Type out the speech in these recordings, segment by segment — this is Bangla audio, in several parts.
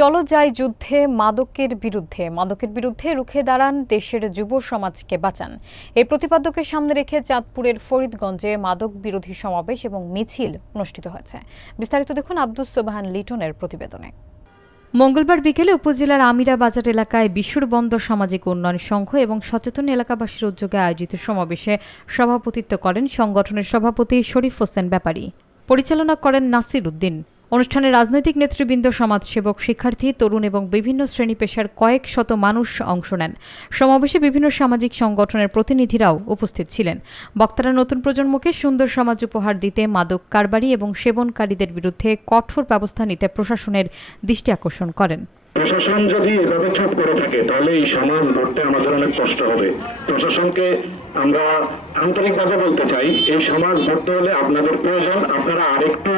চলো যাই যুদ্ধে মাদকের বিরুদ্ধে রুখে দাঁড়ান দেশের যুব সমাজকে বাঁচান। এই প্রতিপাদ্যকে সামনে রেখে চাঁদপুরের ফরিদগঞ্জে মাদক বিরোধী সমাবেশ এবং মিছিল অনুষ্ঠিত হয়েছে। বিস্তারিত দেখুন আব্দুস সোবহান লিটনের প্রতিবেদনে। মঙ্গলবার বিকেলে উপজেলার আমিরা বাজার এলাকায় বিশুরবন্দর সামাজিক উন্নয়ন সংঘ এবং সচেতন এলাকাবাসীর উদ্যোগে আয়োজিত সমাবেশে সভাপতিত্ব করেন সংগঠনের সভাপতি শরীফ হোসেন ব্যাপারী। পরিচালনা করেন নাসির উদ্দিন। অনুষ্ঠানে রাজনৈতিক নেতৃবৃন্দ, সমাজসেবক, শিক্ষার্থী, তরুণ এবং বিভিন্ন শ্রেণী পেশার কয়েক শত মানুষ অংশ নেন। সমাবেশে বিভিন্ন সামাজিক সংগঠনের প্রতিনিধিরাও উপস্থিত ছিলেন। বক্তারা নতুন প্রজন্মকে সুন্দর সমাজ উপহার দিতে মাদক কারবারি এবং সেবনকারীদের বিরুদ্ধে কঠোর ব্যবস্থা নিতে প্রশাসনের দৃষ্টি আকর্ষণ করেন। প্রশাসন যদি এভাবে চুপ করে থাকে তাহলে এই সমাজ গড়তে আমাদের অনেক কষ্ট হবে। প্রশাসনকে আমরা আন্তরিকভাবে বলতে চাই, এই সমাজ গড়তে হলে আপনাদের প্রয়োজন, আপনারা আরেকটু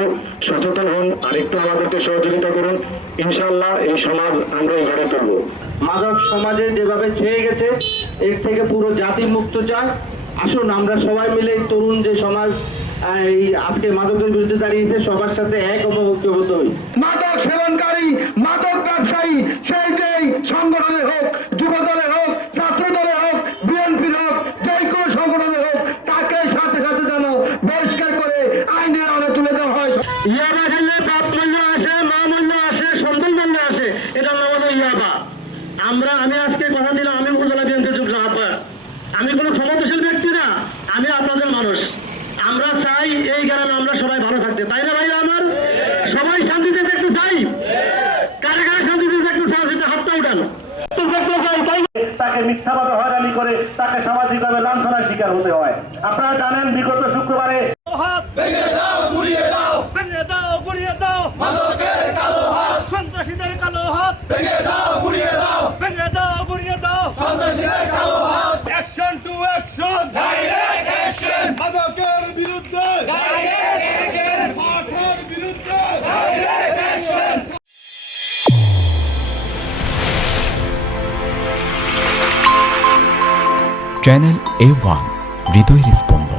সচেতন হন, আরেকটু আমাদেরকে সহযোগিতা করুন। ইনশাআল্লাহ এই সমাজ আমরা গড়ে তুলব। মাদক সমাজে যেভাবে ছেয়ে গেছে, এর থেকে পুরো জাতি মুক্ত চায়। আসুন আমরা সবাই মিলে তরুণ যে সমাজ আজকে মাদকের বিরুদ্ধে দাঁড়িয়েছে, সবার সাথে এক ঐক্যবদ্ধ হই। মাদক সেবনকারী, মাদক ব্যবসায়ী, সেই যেই সংগঠনে হোক, যুব দলে হোক, ছাত্র দলে হোক, বিএনপির হোক, যে কোনো সংগঠনে হোক, তাকে সাথে সাথে যেন বহিষ্কার করে আইনের আওতায় তুলে দেওয়া হয়। ইয়াবা খেলে বাপ মূল্য আসে, মা মূল্য আসে, সন্তান মূল্য আসে, এটার নাম হলো ইয়াবা। আমি আজকে কথা দিলাম, আমি উপজেলা বিএনপির যুগ্ম আহ্বায়ক। আমি কোনো ক্ষমতাশীল ব্যক্তি না, আমি আপনাদের মানুষ। আমরা চাই এই গ্রামে আমরা সবাই ভালো থাকতে, তাই না ভাই? আমার সবাই শান্তিতে দেখতে চাই। কারা কারা শান্তিতে দেখতে চাই সেটা হাতটা উঠান। তাকে মিথ্যাভাবে হয়রানি করে তাকে সামাজিকভাবে লাঞ্ছনার শিকার হতে হয়। আপনারা জানেন বিগত শুক্রবারে সন্ত্রাসীদের কালো হাত ভেঙে দাও, গুড়িয়ে দাও, ভেঙে দাও, গুড়িয়ে দাও, সন্ত্রাসীদের কালো হাত। Action to action, direct action, মাদকের বিরুদ্ধে ডাইরেক্ট অ্যাকশন, মাদকের বিরুদ্ধে ডাইরেক্ট অ্যাকশন। চ্যানেল A1 হৃদয়ের স্পন্দন।